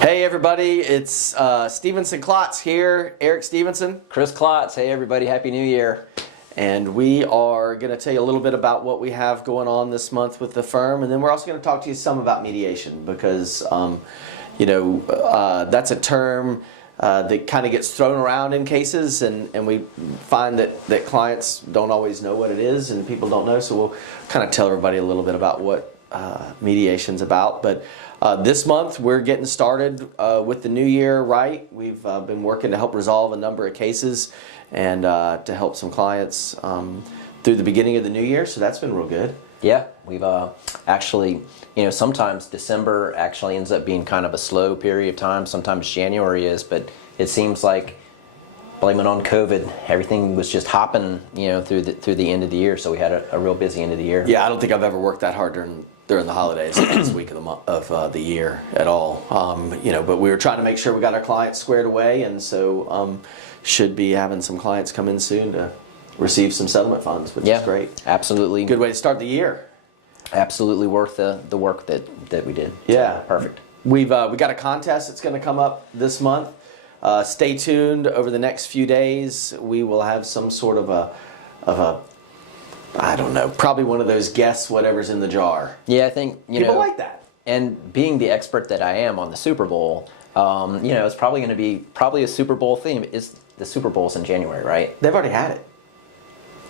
Hey everybody, it's Stevenson Klotz here, Eric Stevenson. Chris Klotz. Hey everybody, Happy New Year. And we are going to tell you a little bit about what we have going on this month with the firm, and then we're also going to talk to you some about mediation because, that's a term that kind of gets thrown around in cases, and we find that clients don't always know what it is and people don't know, so we'll kind of tell everybody a little bit about what mediation's about. But this month we're getting started with the new year right. We've been working to help resolve a number of cases and to help some clients through the beginning of the new year, so that's been real good. Yeah, we've actually, sometimes December actually ends up being kind of a slow period of time. Sometimes January is, but it seems like, blame it on COVID, everything was just hopping, through the end of the year. So we had a real busy end of the year. Yeah, I don't think I've ever worked that hard during the holidays, this week of the year at all. But we were trying to make sure we got our clients squared away, and so should be having some clients come in soon to receive some settlement funds, which is great. Absolutely. Good way to start the year. Absolutely worth the work that we did. Yeah. So, perfect. We got a contest that's going to come up this month. Stay tuned over the next few days. We will have some sort of a I don't know, probably one of those guess whatever's in the jar. Yeah, I think people like that. And being the expert that I am on the Super Bowl, it's probably going to be a Super Bowl theme. Is the Super Bowl's in January, right? They've already had it.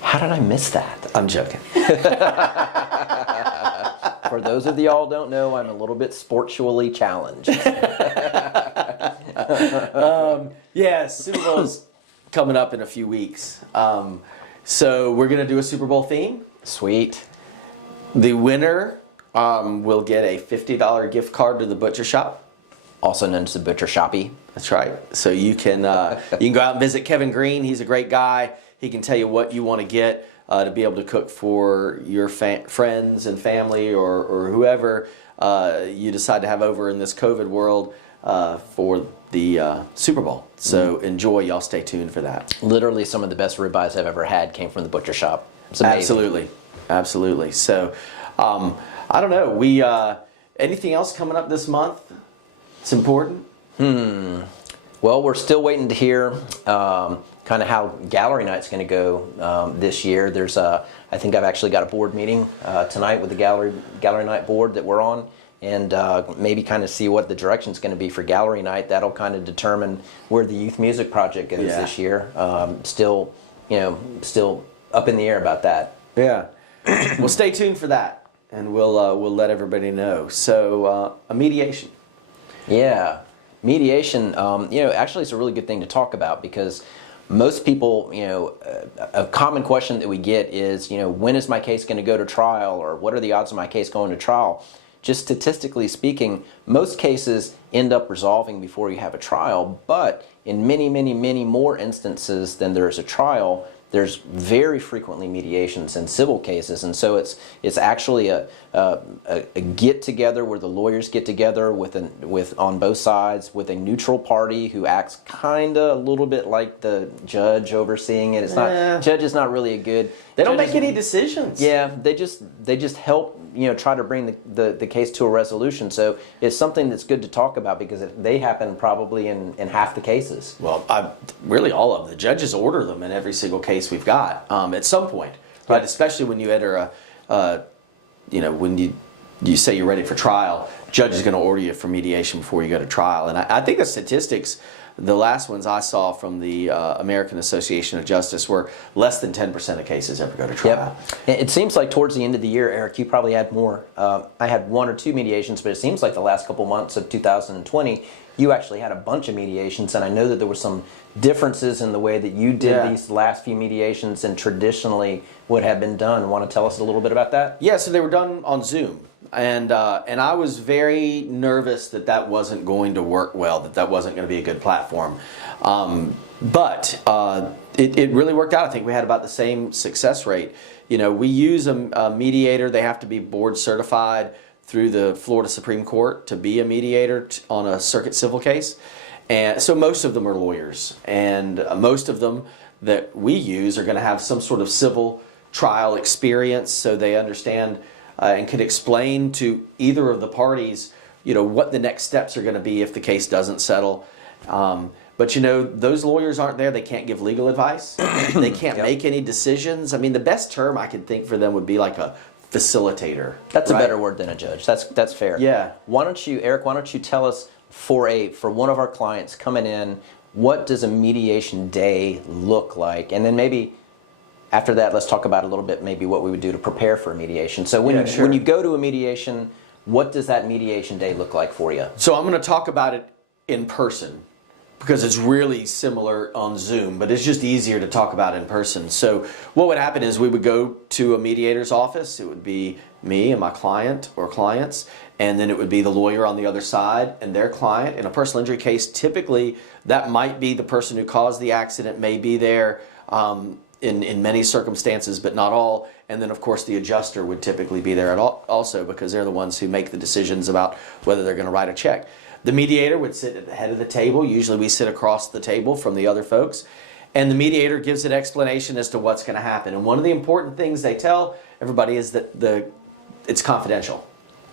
How did I miss that? I'm joking. For those of y'all who don't know, I'm a little bit sportually challenged. Super Bowl's coming up in a few weeks. So we're going to do a Super Bowl theme. Sweet. The winner will get a $50 gift card to the butcher shop. Also known as the Butcher Shoppy. That's right. So you can go out and visit Kevin Green. He's a great guy. He can tell you what you want to get to be able to cook for your friends and family or whoever you decide to have over in this COVID world for the Super Bowl. So enjoy. Y'all stay tuned for that. Literally some of the best ribeyes I've ever had came from the butcher shop. It's amazing. Absolutely. So I don't know. We anything else coming up this month? It's important. Well, we're still waiting to hear kind of how gallery night's going to go this year. There's I think I've actually got a board meeting tonight with the gallery night board that we're on, and maybe kind of see what the direction's going to be for gallery night. That'll kind of determine where the youth music project goes this year. Still up in the air about that. Yeah. Well, stay tuned for that, and we'll let everybody know. So a mediation. Yeah, mediation. Actually, it's a really good thing to talk about because most people, a common question that we get is, when is my case going to go to trial, or what are the odds of my case going to trial? Just statistically speaking, most cases end up resolving before you have a trial, but in many, many, many more instances than there is a trial, there's very frequently mediations in civil cases, and so it's actually a get together where the lawyers get together with on both sides with a neutral party who acts kind of a little bit like the judge overseeing it. It's not judge is not really a good. They don't make any decisions. Yeah, they just help try to bring the case to a resolution. So it's something that's good to talk about because they happen probably in half the cases. Well, really all of them. The judges order them in every single case we've got at some point, right? Especially when you enter when you say you're ready for trial, judge is going to order you for mediation before you go to trial. And I think the statistics, the last ones I saw from the American Association of Justice, were less than 10% of cases ever go to trial. Yep. It seems like towards the end of the year, Eric, you probably had more. I had one or two mediations, but it seems like the last couple months of 2020, you actually had a bunch of mediations, and I know that there were some differences in the way that you did these last few mediations and traditionally what had been done. Want to tell us a little bit about that? Yeah, so they were done on Zoom. And I was very nervous that wasn't going to work well, that wasn't going to be a good platform. But it really worked out. I think we had about the same success rate. We use a mediator. They have to be board certified through the Florida Supreme Court to be a mediator on a circuit civil case. And so most of them are lawyers. And most of them that we use are going to have some sort of civil trial experience, so they understand and can explain to either of the parties, what the next steps are going to be if the case doesn't settle. But those lawyers aren't there. They can't give legal advice. They can't make any decisions. I mean, the best term I could think for them would be like a facilitator. That's right? a better word than a judge. That's fair. Yeah. Eric, why don't you tell us for one of our clients coming in, what does a mediation day look like? And then maybe after that, let's talk about a little bit maybe what we would do to prepare for a mediation. So when you go to a mediation, what does that mediation day look like for you? So I'm going to talk about it in person, because it's really similar on Zoom, but it's just easier to talk about in person. So what would happen is we would go to a mediator's office. It would be me and my client or clients, and then it would be the lawyer on the other side and their client. In a personal injury case, typically that might be the person who caused the accident, may be there in many circumstances, but not all. And then, of course, the adjuster would typically be there also, because they're the ones who make the decisions about whether they're going to write a check. The mediator would sit at the head of the table. Usually we sit across the table from the other folks. And the mediator gives an explanation as to what's going to happen. And one of the important things they tell everybody is that it's confidential,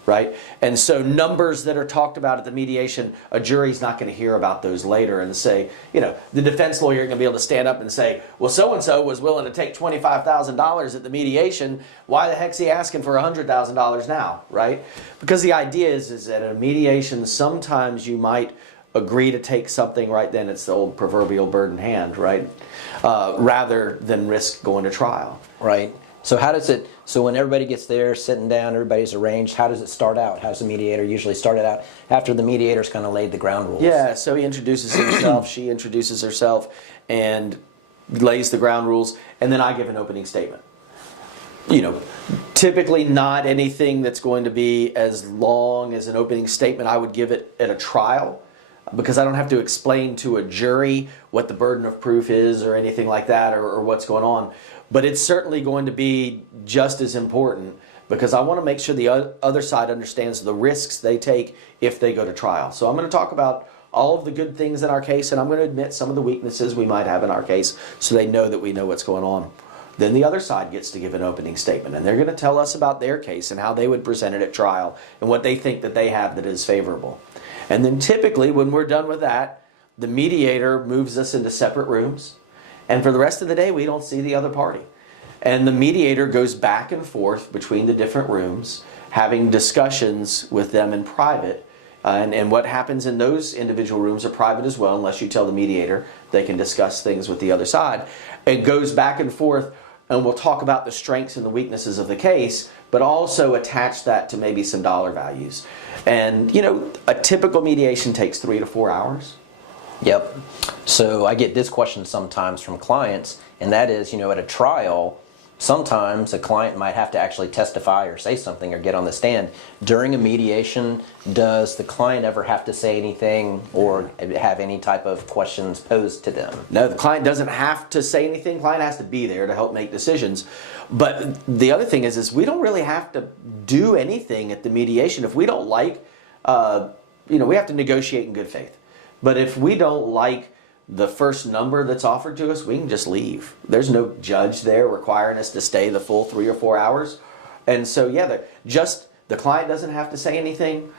right? And so numbers that are talked about at the mediation, a jury's not going to hear about those later and say, the defense lawyer is going to be able to stand up and say, well, so-and-so was willing to take $25,000 at the mediation. Why the heck's he asking for $100,000 now, right? Because the idea is that at a mediation, sometimes you might agree to take something right then. It's the old proverbial bird in hand, right? Rather than risk going to trial. Right. So when everybody gets there, sitting down, everybody's arranged, how does it start out? How does the mediator usually start it out after the mediator's kind of laid the ground rules? Yeah, so he introduces himself, she introduces herself, and lays the ground rules, and then I give an opening statement. Typically not anything that's going to be as long as an opening statement I would give it at a trial, because I don't have to explain to a jury what the burden of proof is or anything like that, or what's going on. But it's certainly going to be just as important, because I want to make sure the other side understands the risks they take if they go to trial. So I'm going to talk about all of the good things in our case, and I'm going to admit some of the weaknesses we might have in our case, so they know that we know what's going on. Then the other side gets to give an opening statement, and they're going to tell us about their case and how they would present it at trial and what they think that they have that is favorable. And then typically when we're done with that, the mediator moves us into separate rooms. And for the rest of the day, we don't see the other party. And the mediator goes back and forth between the different rooms, having discussions with them in private. And what happens in those individual rooms are private as well, unless you tell the mediator they can discuss things with the other side. It goes back and forth, and we'll talk about the strengths and the weaknesses of the case, but also attach that to maybe some dollar values. And, a typical mediation takes 3 to 4 hours. Yep. So I get this question sometimes from clients, and that is, at a trial, sometimes a client might have to actually testify or say something or get on the stand. During a mediation, does the client ever have to say anything or have any type of questions posed to them? No, the client doesn't have to say anything. The client has to be there to help make decisions. But the other thing is we don't really have to do anything at the mediation. If we don't like, we have to negotiate in good faith. But if we don't like the first number that's offered to us, we can just leave. There's no judge there requiring us to stay the full 3 or 4 hours. And so, the client doesn't have to say anything.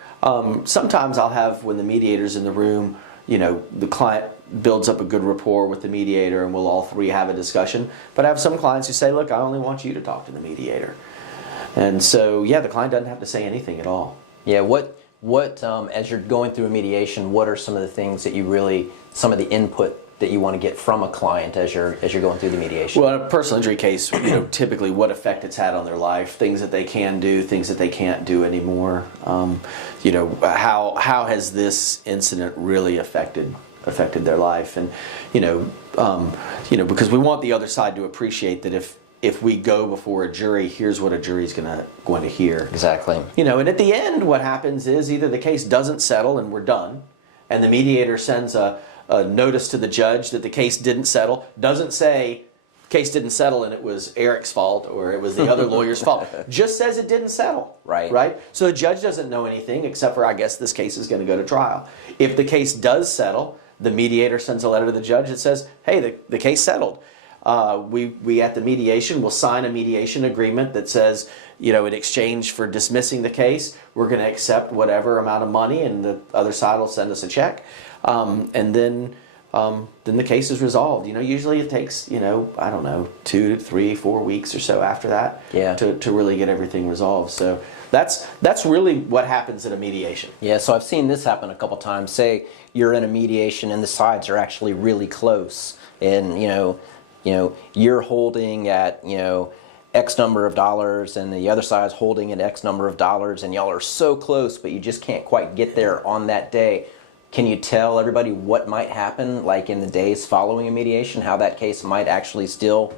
Sometimes I'll have, when the mediator's in the room, the client builds up a good rapport with the mediator and we'll all three have a discussion. But I have some clients who say, look, I only want you to talk to the mediator. And so, the client doesn't have to say anything at all. Yeah, what as you're going through a mediation, what are some of the things that some of the input that you want to get from a client as you're going through the mediation? Well, in a personal injury case, typically what effect it's had on their life, things that they can do, things that they can't do anymore. How has this incident really affected their life? And because we want the other side to appreciate that if we go before a jury, here's what a jury's going to hear. Exactly. And at the end, what happens is either the case doesn't settle and we're done, and the mediator sends a notice to the judge that the case didn't settle, doesn't say case didn't settle and it was Eric's fault or it was the other lawyer's fault, just says it didn't settle. Right? So the judge doesn't know anything except for, I guess, this case is going to go to trial. If the case does settle, the mediator sends a letter to the judge that says, hey, the case settled. we at the mediation will sign a mediation agreement that says, you know, in exchange for dismissing the case, we're going to accept whatever amount of money, and the other side will send us a check, and then the case is resolved. You know, usually it takes, you know, I don't know, 2, 3, 4 weeks or so after that, to really get everything resolved. So that's really what happens in a mediation. Yeah, so I've seen this happen a couple times. Say you're in a mediation and the sides are actually really close, and you know you're holding at, you know, X number of dollars, and the other side's holding at X number of dollars, and y'all are so close, but you just can't quite get there on that day. Can you tell everybody what might happen, like in the days following a mediation, how that case might actually still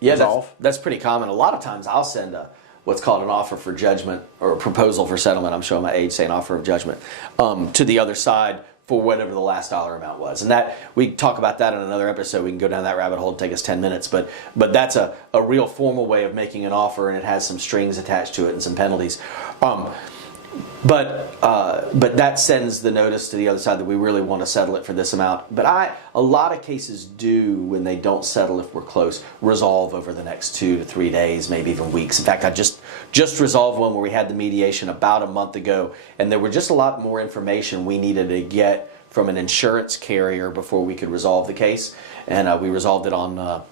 resolve? That's pretty common. A lot of times I'll send what's called an offer for judgment, or a proposal for settlement. I'm showing my age, saying offer of judgment, to the other side for whatever the last dollar amount was. And that, we talk about that in another episode. We can go down that rabbit hole and take us 10 minutes. But that's a real formal way of making an offer, and it has some strings attached to it and some penalties. But that sends the notice to the other side that we really want to settle it for this amount. But a lot of cases do, when they don't settle if we're close, resolve over the next 2 to 3 days, maybe even weeks. In fact, I just resolved one where we had the mediation about a month ago, and there were just a lot more information we needed to get from an insurance carrier before we could resolve the case. And we resolved it on,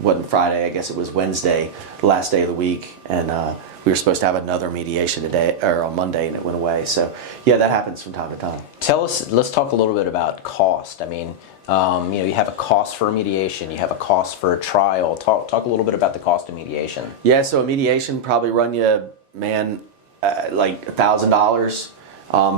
wasn't Friday, I guess it was Wednesday, the last day of the week. And we were supposed to have another mediation today, or on Monday, and it went away. So yeah, that happens from time to time. Let's talk a little bit about cost. I mean, you know, you have a cost for a mediation, you have a cost for a trial. Talk a little bit about the cost of mediation. Yeah, so a mediation probably run you, man, like $1,000.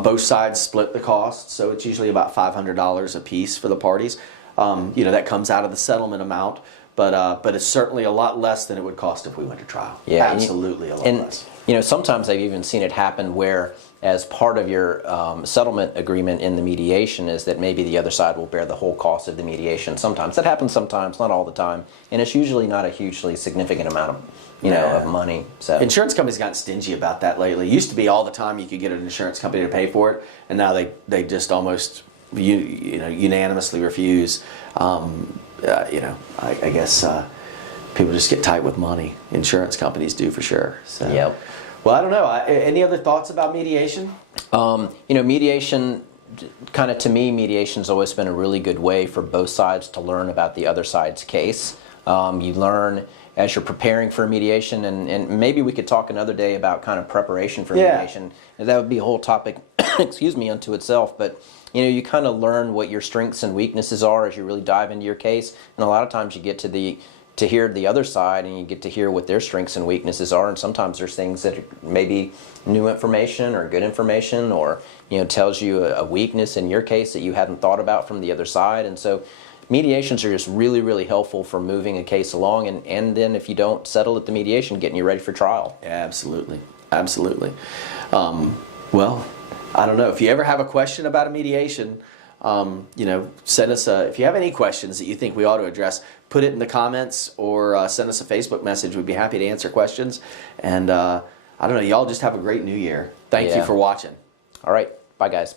Both sides split the cost, so it's usually about $500 a piece for the parties. You know, that comes out of the settlement amount. But it's certainly a lot less than it would cost if we went to trial. Yeah, absolutely a lot less. You know, sometimes I've even seen it happen where, as part of your settlement agreement in the mediation, is that maybe the other side will bear the whole cost of the mediation. Sometimes that happens, sometimes not all the time, and it's usually not a hugely significant amount of, you know, of money. So insurance companies gotten stingy about that lately. It used to be all the time you could get an insurance company to pay for it, and now they just almost unanimously refuse. You know, I guess people just get tight with money. Insurance companies do, for sure. So, yep. Well, I don't know. Any other thoughts about mediation? You know, mediation, kind of, to me, mediation's always been a really good way for both sides to learn about the other side's case. You learn as you're preparing for a mediation, and maybe we could talk another day about kind of preparation for mediation. That would be a whole topic, excuse me, unto itself. But you know, you kind of learn what your strengths and weaknesses are as you really dive into your case, and a lot of times you get to hear the other side, and you get to hear what their strengths and weaknesses are. And sometimes there's things that are maybe new information or good information, or, you know, tells you a weakness in your case that you hadn't thought about from the other side. And so mediations are just really, really helpful for moving a case along, and then if you don't settle at the mediation, getting you ready for trial. Yeah, absolutely. Well, I don't know. If you ever have a question about a mediation, you know, send us if you have any questions that you think we ought to address, put it in the comments, or send us a Facebook message. We'd be happy to answer questions. And I don't know, y'all just have a great new year. Thank you for watching. All right. Bye, guys.